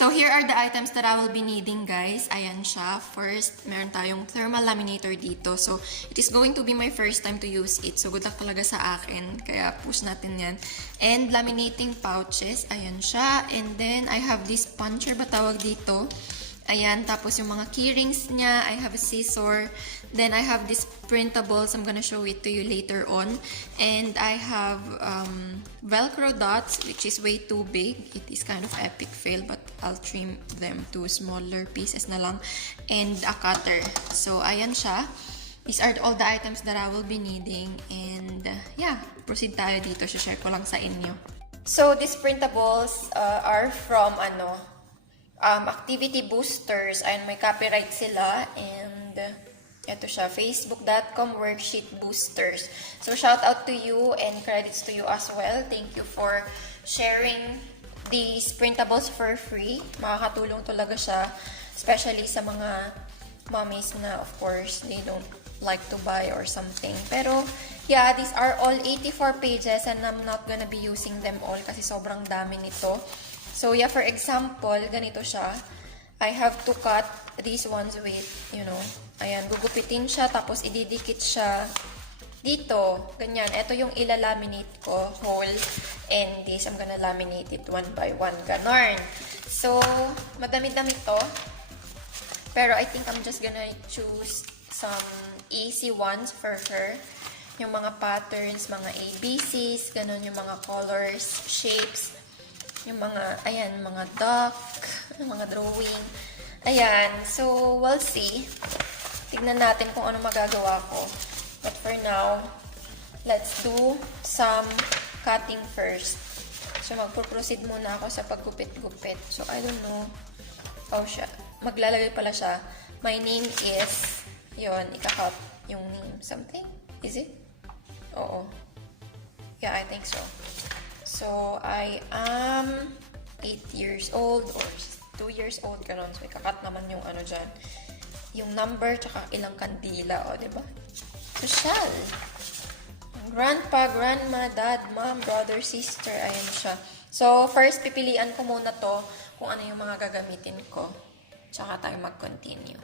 So here are the items that I will be needing, guys. Ayan siya. First, meron tayong thermal laminator dito. So it is going to be my first time to use it. So good luck talaga sa akin. Kaya push natin yan. And laminating pouches. Ayan siya. And then I have this puncher ba tawag dito? Ayan, tapos yung mga keyrings niya, I have a scissor. Then I have this printables. I'm gonna show it to you later on. And I have Velcro dots, which is way too big. It is kind of epic fail, but I'll trim them to smaller pieces na lang. And a cutter. So, ayan siya. These are all the items that I will be needing. And yeah, proceed tayo dito. Share ko lang sa inyo. So, these printables are from activity boosters. Ayun, may copyright sila. And ito siya, facebook.com worksheet boosters. So, shout out to you and credits to you as well. Thank you for sharing these printables for free. Makakatulong talaga siya, especially sa mga mommies na, of course, they don't like to buy or something. Pero, yeah, these are all 84 pages and I'm not gonna be using them all kasi sobrang dami nito. So, yeah, for example, ganito siya. I have to cut these ones with, ayan, gugupitin siya, tapos ididikit siya dito. Ganyan. Ito yung ilalaminate ko, whole. And this, I'm gonna laminate it one by one. Ganon. So, madami-dami to. Pero I think I'm just gonna choose some easy ones for her. Yung mga patterns, mga ABCs, ganon yung mga colors, shapes. Yung mga, ayan, mga duck, mga drawing. Ayan, so, we'll see. Tignan natin kung ano magagawa ko. But for now, let's do some cutting first. So, magpo-proceed muna ako sa paggupit-gupit. So, I don't know. Oh, siya. Maglalagay pala siya. My name is, yun, ikakat yung name. Something? Is it? Oo. Yeah, I think so. So, I am 8 years old or 2 years old, gano'n. So, ikakat naman yung ano dyan. Yung number, tsaka ilang kandila, o, diba? Social. Grandpa, grandma, dad, mom, brother, sister, ayan siya. So, first, pipilian ko muna to kung ano yung mga gagamitin ko. Tsaka tayo mag-continue.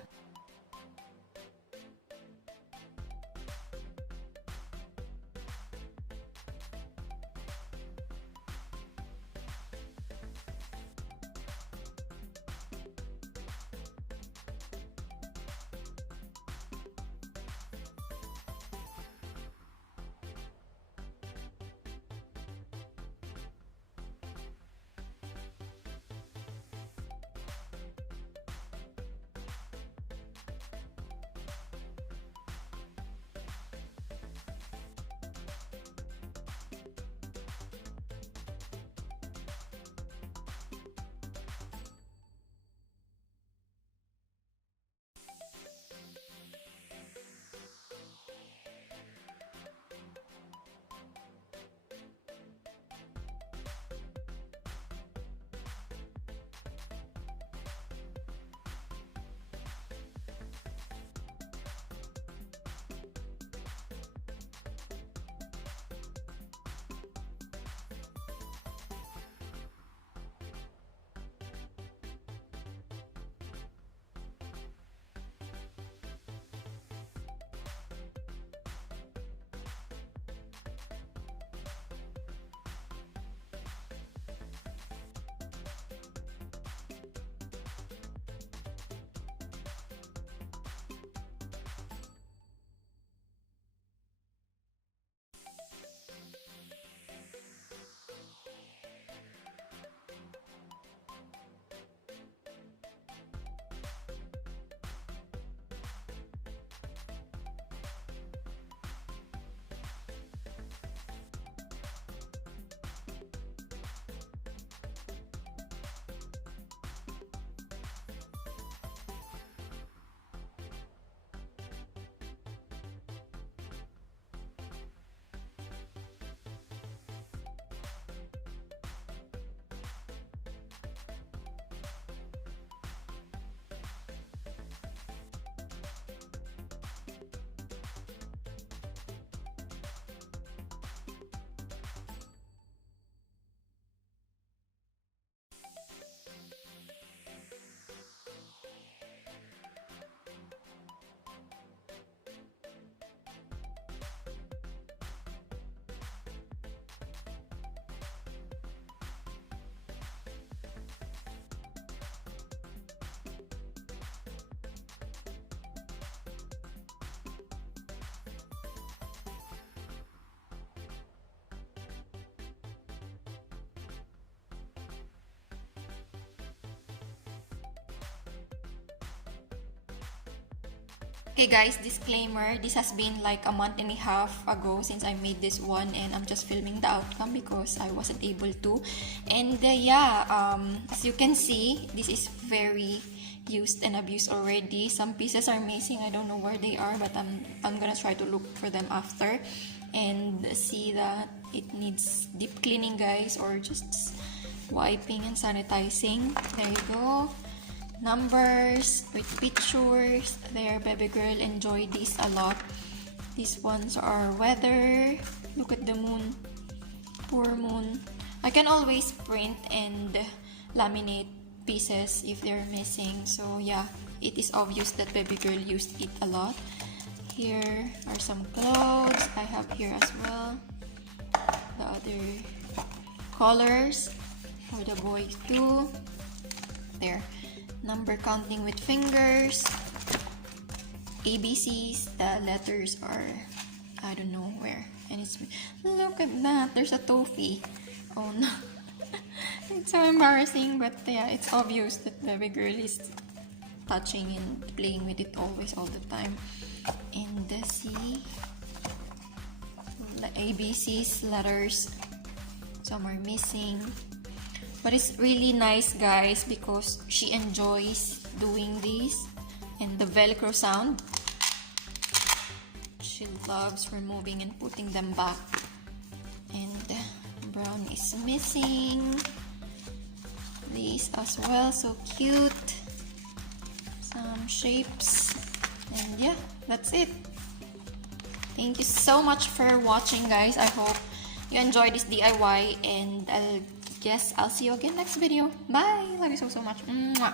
Okay guys, disclaimer, this has been like a month and a half ago since I made this one, and I'm just filming the outcome because I wasn't able to. And as you can see, this is very used and abused already. Some pieces are missing, I don't know where they are, but I'm gonna try to look for them after. And see that it needs deep cleaning guys, or just wiping and sanitizing. There you go. Numbers with pictures there. Baby girl enjoyed these a lot. These ones are weather. Look at the moon, poor moon. I can always print and laminate pieces if they're missing, so yeah, it is obvious that baby girl used it a lot. Here are some clothes I have here as well, the other colors for the boys too. There, number counting with fingers, ABCs. The letters are, I don't know where, and it's, look at that, there's a toffee. Oh no. It's so embarrassing, but yeah, it's obvious that baby girl is touching and playing with it always, all the time. And the ABCs letters, some are missing. But it's really nice guys because she enjoys doing this, and the Velcro sound, she loves removing and putting them back. And brown is missing. These as well, so cute. Some shapes. And yeah, that's it. Thank you so much for watching guys. I hope you enjoyed this DIY, and I'll see you again next video. Bye. Love you so much. Mwah.